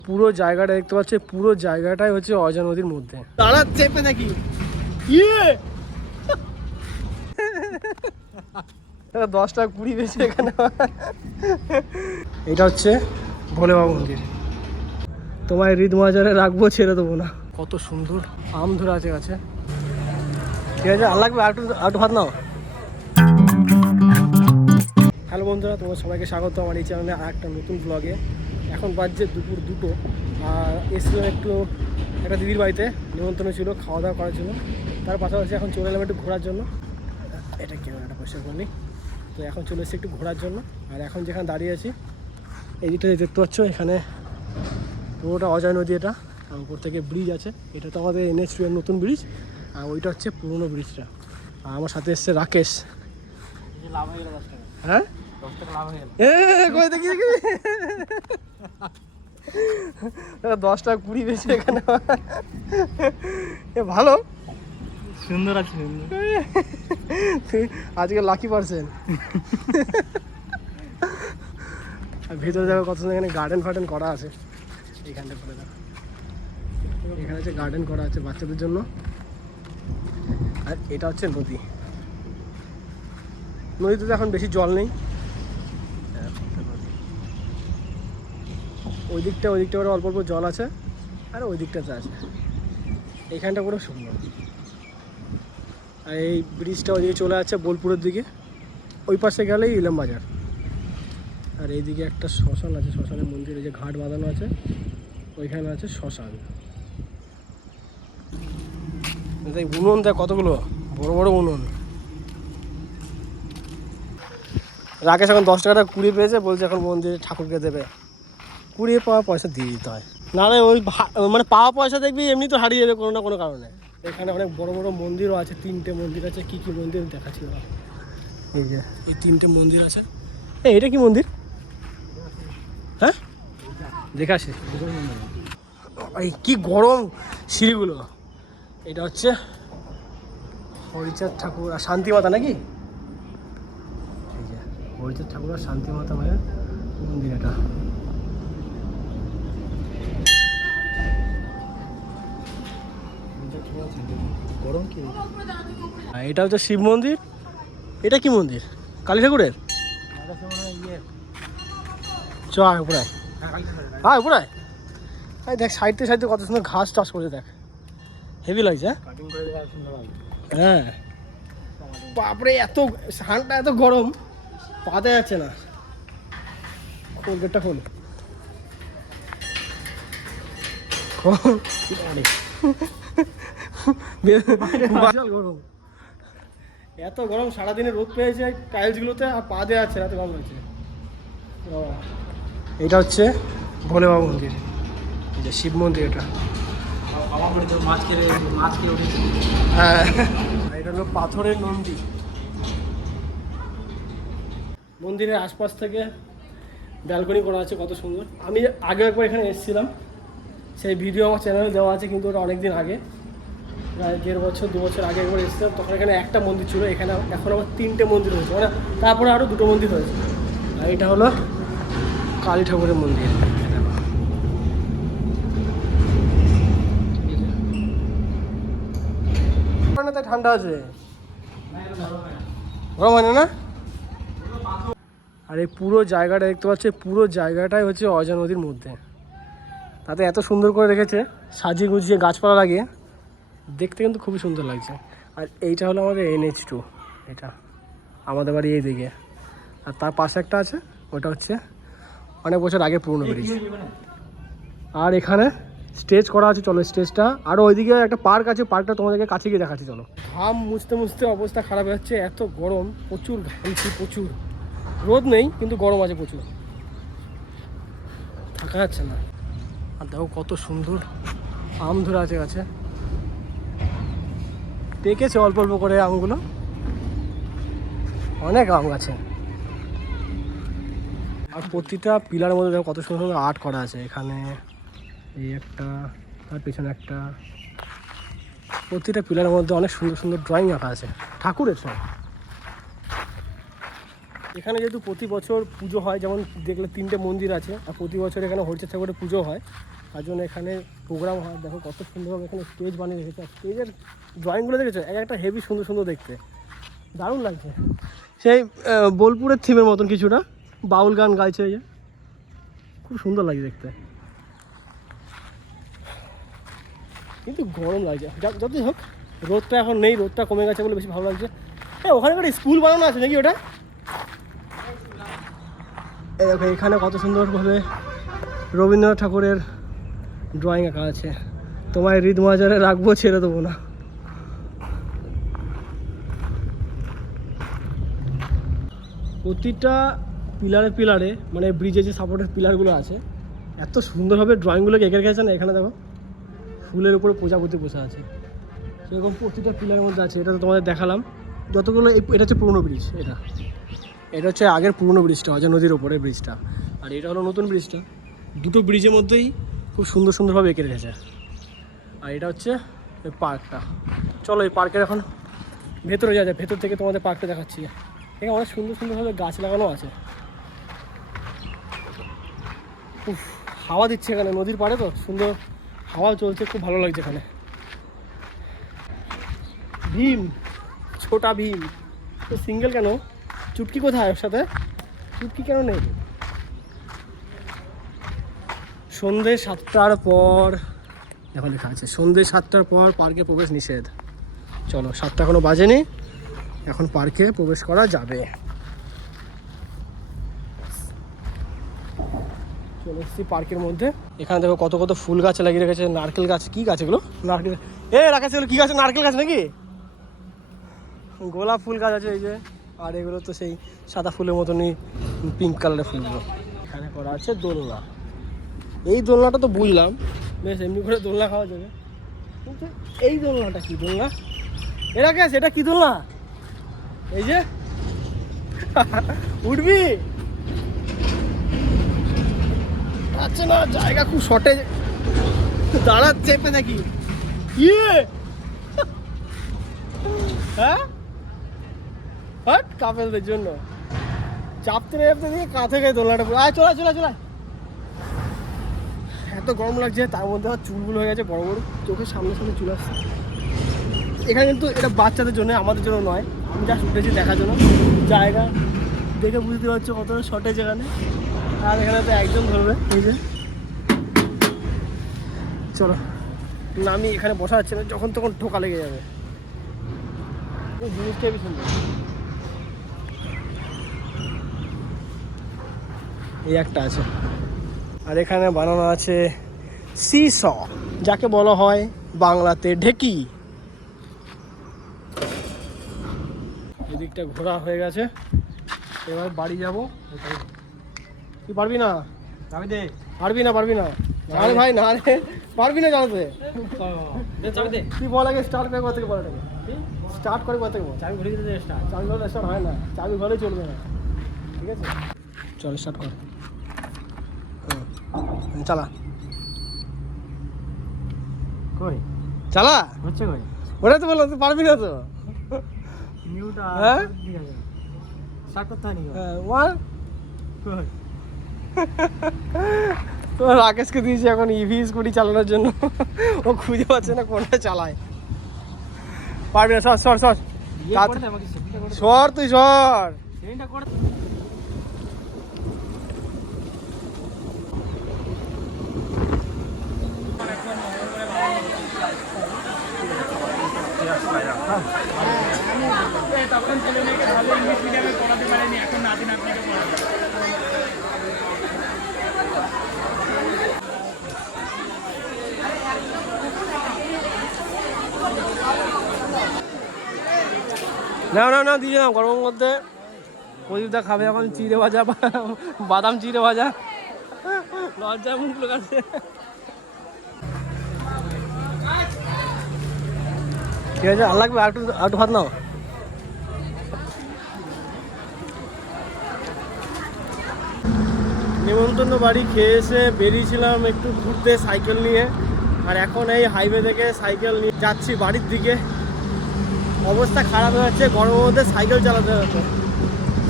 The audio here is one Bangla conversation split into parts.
পুরো জায়গাটা দেখতে পাচ্ছে, পুরো জায়গাটাই হচ্ছে অজয় নদীর মধ্যে। দাঁড়া চেপে দেখি ইয়ে 10 টাকা 20 বেশি এখানে। এটা হচ্ছে ভোলে বাবা মন্দির। তোমায় হৃদ মাজারে রাখবো, ছেড়ে দেবো না। কত সুন্দর আম ধরে আছে গাছে। ঠিক আছে, আর লাগবে আটু ভাত নাও। হ্যালো বন্ধুরা, তোমার সবাইকে স্বাগত আমার এই চ্যানেলে আর একটা নতুন ব্লগে। এখন বাজছে দুপুর 2টো, আর এসেছিলাম একটু একটা দিদির বাড়িতে, নিমন্ত্রণ ছিল খাওয়া দাওয়া করার জন্য। তার পাশাপাশি এখন চলে এলাম একটু ঘোরার জন্য। এটা ক্যামেরাটা পরিষ্কার করিনি, তো এখন চলে এসেছি একটু ঘোরার জন্য। আর এখন যেখানে দাঁড়িয়ে আছি, এই দিকটা দেখতে পাচ্ছ, এখানে পুরোটা অজয় নদী। এটা উপর থেকে ব্রিজ আছে, এটা তো আমাদের NH2 এর নতুন ব্রিজ, আর ওইটা হচ্ছে পুরোনো ব্রিজটা। আর আমার সাথে এসছে রাকেশ। লাভ হয়ে গেল 10 টাকা। হ্যাঁ 10 টাকা লাভ হয়ে গেল। কই দেখি 10 টাকা 20 বেশি এখানে। ভালো, সুন্দর আছে সুন্দর। আজকে লাকি পারসেন। ভিতরে দেখো কত সুন্দর, এখানে গার্ডেন ফার্ডেন করা আছে। এইখানটা করে দেখো, এখানে হচ্ছে গার্ডেন করা আছে বাচ্চাদের জন্য। আর এটা হচ্ছে নদী। নদীতে তো এখন বেশি জল নেই। ওই দিকটা করে অল্প অল্প জল আছে, আর ওই দিকটাতে আছে। এইখানটা পুরো সুন্দর। আর এই ব্রিজটা ওইদিকে চলে যাচ্ছে বোলপুরের দিকে, ওই পাশে গেলেই ইলাম বাজার। আর এইদিকে একটা শ্মশান আছে, শ্মশানের মন্দিরে যে ঘাট বাঁধানো আছে, ওইখানে আছে শ্মশান। দেখ উনুন, দেখ কতগুলো বড় বড় উনুন। রাকেশ এখন 10 টাকাটা কুড়িয়ে পেয়েছে, বলছে এখন মন্দিরে ঠাকুরকে দেবে। কুড়িয়ে পাওয়া পয়সা দিয়ে দিতে হয়, নাহলে ওই মানে পাওয়া পয়সা দেখবি এমনি তো হারিয়ে যাবে কোনো না কোনো কারণে। এখানে অনেক বড় বড় মন্দিরও আছে, 3টে মন্দির আছে। কি কি মন্দির দেখাচ্ছি, এই যে এই 3টে মন্দির আছে। এটা কি মন্দির? হ্যাঁ দেখে আসি। এই কি গরম সিঁড়িগুলো। এটা হচ্ছে হরিচাঁদ ঠাকুর আর শান্তিমাতা নাকি? এই যে হরিচাঁদ ঠাকুর আর শান্তিমাতা মায়ের মন্দির এটা। গরম কি? এটা হচ্ছে শিব মন্দির। এটা কি মন্দির? কালী ঠাকুরের? চ উপরে, হ্যাঁ উপরে। এই দেখ সাইডে সাইডে কত সুন্দর ঘাস চাষ করেছে, দেখ হেভি লাগছে। হ্যাঁ বাপরে, এত সানটা এত গরম, পাতে যাচ্ছে না। খোল গেটটা, খোল। গরম, এত গরম। সারাদিনে রোদ পেয়েছে টাইলসগুলোতে, আর পা দেওয়া যাচ্ছে না, এত গরম লাগছে। এটা হচ্ছে ভোলে বাবা মন্দির, এই যে শিব মন্দির। এটা হ্যাঁ, এটা হলো পাথরের নন্দী। মন্দিরের আশপাশ থেকে ব্যালকনি করা আছে, কত সুন্দর। আমি আগে একবার এখানে এসেছিলাম, সেই ভিডিও আমার চ্যানেলে দেওয়া আছে, কিন্তু ওটা অনেক দিন আগে, প্রায় 1.5 বছর 2 বছর আগে একবার এসেছিলাম। তখন এখানে একটা মন্দির ছিল, এখানে এখন আবার 3টে মন্দির হয়েছে, মানে তারপরে আরও 2টো মন্দির হয়েছে। আর এটা হলো কালী ঠাকুরের মন্দির। তাই ঠান্ডা আছে, গরম হয় না। আর এই পুরো জায়গাটা দেখতে পাচ্ছে, পুরো জায়গাটাই হচ্ছে অজয় নদীর মধ্যে। তাতে এত সুন্দর করে রেখেছে, সাজিয়ে গুজিয়ে গাছপালা লাগিয়ে, দেখতে কিন্তু খুবই সুন্দর লাগছে। আর এইটা হলো আমাদের NH2, এটা আমাদের বাড়ি এই দিকে। আর তার পাশে একটা আছে, ওটা হচ্ছে অনেক বছর আগে পুরনো ব্রিজ। আর এখানে স্টেজ করা আছে, চলো স্টেজটা। আর ওইদিকে একটা পার্ক আছে, পার্কটা তোমাদেরকে কাছে গিয়ে দেখাচ্ছি চলো। ঘাম মুছতে মুছতে অবস্থা খারাপ হয়ে যাচ্ছে, এত গরম, প্রচুর ঘামছি, প্রচুর। রোদ নেই কিন্তু গরম আছে প্রচুর, থাকা যাচ্ছে না। আর দেখো কত সুন্দর আম ধরে আছে গাছে, পেকেছে অল্প অল্প করে আমগুলো, অনেক আম গাছে। আর প্রতিটা পিলারের মধ্যে দেখো কত সুন্দর সুন্দর আর্ট করা আছে। এখানে এই একটা, তার পেছনে একটা, প্রতিটা পিলারের মধ্যে অনেক সুন্দর সুন্দর ড্রয়িং আঁকা আছে ঠাকুরের সব। এখানে যেহেতু প্রতি বছর পুজো হয়, যেমন দেখলে 3টে মন্দির আছে, আর প্রতি বছর এখানে হরিচাঁদ ঠাকুরের পুজো হয়, তার জন্য এখানে প্রোগ্রাম হয়। দেখো কত সুন্দরভাবে এখানে স্টেজ বানিয়ে রেখেছে, আর স্টেজের ড্রয়িংগুলো দেখেছো এক একটা হেভি সুন্দর সুন্দর দেখতে, দারুণ লাগছে। সেই বোলপুরের থিমের মতন কিছুটা বাউল গান গাইছে, এই যে খুব সুন্দর লাগে দেখতে, কিন্তু গরম লাগছে। যতই হোক রোদটা এখন নেই, রোদটা কমে গেছে বলে বেশি ভালো লাগছে। ওখানে একটা স্কুল বানানো আছে নাকি ওটা? এই দেখো এখানে কত সুন্দরভাবে রবীন্দ্রনাথ ঠাকুরের ড্রয়িং আঁকা আছে, তোমায় হৃদ মাজারে রাখবো ছেড়ে দেবো না। প্রতিটা পিলারে মানে ব্রিজে যে সাপোর্টের পিলারগুলো আছে, এত সুন্দরভাবে ড্রয়িংগুলোকে এঁকে রেখেছে না। এখানে দেখো ফুলের উপরে প্রজাপতি বসে আছে, সেরকম প্রতিটা পিলারের মধ্যে আছে। এটা তো তোমাদের দেখালাম যতগুলো। এটা হচ্ছে পুরনো ব্রিজ, এটা হচ্ছে আগের পুরনো ব্রিজটা, অজয় নদীর ওপরের ব্রিজটা, আর এটা হলো নতুন ব্রিজটা। দুটো ব্রিজের মধ্যেই খুব সুন্দর সুন্দরভাবে এঁকে রেখেছে। আর এটা হচ্ছে এই পার্কটা। চলো এই পার্কের এখন ভেতরে যাওয়া যায়, ভেতর থেকে তোমাদের পার্কটা দেখাচ্ছি। এখানে অনেক সুন্দর সুন্দরভাবে গাছ লাগানো আছে। খুব হাওয়া দিচ্ছে এখানে, নদীর পাড়ে তো সুন্দর হাওয়া চলছে, খুব ভালো লাগছে এখানে। ভীম, ছোটা ভীম তো সিঙ্গেল কেন? চুটকি কোথায় ওর সাথে? চুটকি কেন নেই? সন্ধ্যে 7টার পর দেখো লেখা আছে, সন্ধ্যে 7টার পর পার্কে প্রবেশ নিষেধ। চলো 7টা এখনো বাজেনি, এখন পার্কে প্রবেশ করা যাবে। চলে এসেছি পার্কের মধ্যে। এখানে দেখো কত কত ফুল গাছ লাগিয়ে রেখেছে, নারকেল গাছ। কি গাছ এগুলো? নারকেল। রাখা ছিল কি গাছ? নারকেল গাছ নাকি? গোলাপ ফুল গাছ আছে এই যে, আর এগুলো তো সেই সাদা ফুলের মতনই পিঙ্ক কালারের ফুলগুলো। এখানে করা আছে দোলনা। এই দোলনাটা তো বুঝলাম, বেশ এমনি করে দোলনা খাওয়া যাবে, কিন্তু এই দোলনাটা কি দোলনা? এরা কে আছে? এটা কি দোলনা? এই যে উঠবি? আচ্ছা না, জায়গা খুব শর্টেজ, দাঁড়াচ্ছে নাকি? ইয়ে হ্যাঁ, কাপেলদের জন্য চাপতে দিয়ে কাঁথে গিয়ে দোলনাটা। চলা এত গরম লাগছে, তার মধ্যে আমার চুলগুলো হয়ে গেছে বড় বড়, চোখের সামনে চুল আসছে। এখানে কিন্তু এটা বাচ্চাদের জন্য, আমাদের জন্য নয়। আমি যা উঠেছি দেখার জন্য, জায়গা দেখে বুঝতে পারছো কতটা শর্টেজ এখানে। আর এখানে তো একজন ধরবে, এই যে। চলো নামি, এখানে বসা যাচ্ছে না, যখন তখন ঠোকা লেগে যাবে। জিনিসটা হেবি সুন্দর। এই একটা আছে, আর এখানে বানানো আছে সিস, যাকে বলা হয় বাংলাতে ঢেকি। এদিকটা ঘোরা হয়ে গেছে, এবার বাড়ি যাবো। তুই পারবি না? পারবি না আরে ভাই, না রে পারবি না জানাতে। তুই বল আগে স্টার্ট করে কোথা থেকে বল, স্টার্ট করে কোথা থেকে বল। চাবি ঘরে দিতে চাবি ঘরে স্টার্ট হয় না, চাবি ঘরে চলবে না, ঠিক আছে? চল স্টার্ট কর, চালা কই চালা হচ্ছে কই। ওটা তো বললাম তুই পারবি না তো। নিউটা হ্যাঁ ঠিক আছে, স্টার্ট করতে হয়নি। হ্যাঁ ওয়ান কই। তো রাকেশকে দিয়েছি এখন ইভি স্কুটি চালানোর জন্য, ও খুঁজে পাচ্ছে না কোনটা চালায়। পারবি না, সর সর তুই সর। তখন ছেলে মেয়েকে ভালো ইংলিশ মিডিয়ামে পড়াতে পারেনি, এখন নাতি নাতনিকে পড়াবে। না দিয়ে দাও গরমের মধ্যে। প্রদীপদা খাবে এখন চিড়ে ভাজা, বাদাম চিড়ে ভাজা, লজ্জায় মুখ লোকাচ্ছে। ঠিক আছে, আর লাগবে একটু ভাত নাও। নেমন্তন্ন বাড়ি খেয়ে এসে বেরিয়েছিলাম একটু ঘুরতে সাইকেল নিয়ে, আর এখন এই হাইওয়ে থেকে সাইকেল নিয়ে যাচ্ছি বাড়ির দিকে। অবস্থা খারাপ হয়ে যাচ্ছে, গরমের মধ্যে সাইকেল চালাতে হতো।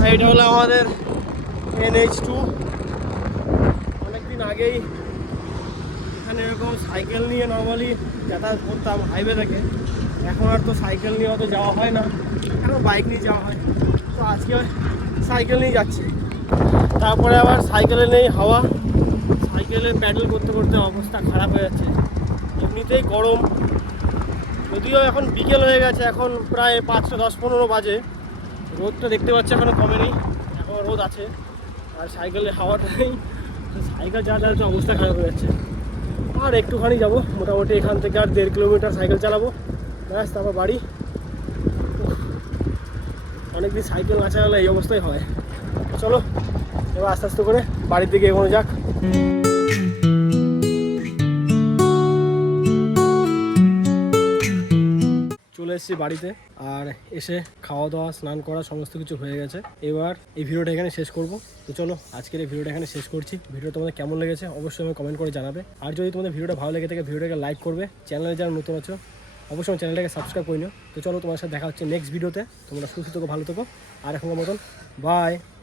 এটা হলো আমাদের NH2। অনেকদিন আগেই এখানে এরকম সাইকেল নিয়ে নর্মালি যাতায়াত করতাম হাইওয়ে থেকে। এখন আর তো সাইকেল নিয়ে অত যাওয়া হয় না, এখন বাইক নিয়ে যাওয়া হয়। তো আজকে সাইকেল নিয়ে যাচ্ছি। তারপরে আবার সাইকেলে নেই হাওয়া, সাইকেলে প্যাডেল করতে করতে অবস্থা খারাপ হয়ে যাচ্ছে। এমনিতেই গরম, যদিও এখন বিকেল হয়ে গেছে, এখন প্রায় 5টা 10-15 বাজে। রোদটা দেখতে পাচ্ছি এখনও কমেনি, এখন রোদ আছে। আর সাইকেলে হাওয়াটা নেই, তো সাইকেল চালাতে অবস্থা খারাপ হয়ে যাচ্ছে। আর একটুখানি যাব, মোটামুটি এখান থেকে আর 1.5 কিলোমিটার সাইকেল চালাবো, ব্যাস তারপর বাড়ি। অনেকদিন সাইকেল না চালালে এই অবস্থাই হয়। চলো এবার আস্তে আস্তে করে বাড়ির দিকে এগোনো যাক। চলে এসেছি বাড়িতে, আর এসে খাওয়া দাওয়া স্নান করা সমস্ত কিছু হয়ে গেছে। এবার এই ভিডিওটা এখানে শেষ করব। তো চলো আজকের এই ভিডিওটা এখানে শেষ করছি। ভিডিও তোমাদের কেমন লেগেছে অবশ্যই আমাকে কমেন্ট করে জানাবে। আর যদি তোমাদের ভিডিওটা ভালো লেগে থাকে ভিডিওটাকে লাইক করবে। চ্যানেলে যারা নতুন আছো অবশ্যই আমার চ্যানেলটাকে সাবস্ক্রাইব করে নিও। তো চলো তোমার সাথে দেখা হচ্ছে নেক্সট ভিডিওতে। তোমরা সুস্থ থেকো, ভালো থেকো। আর এখনকার মতন বাই।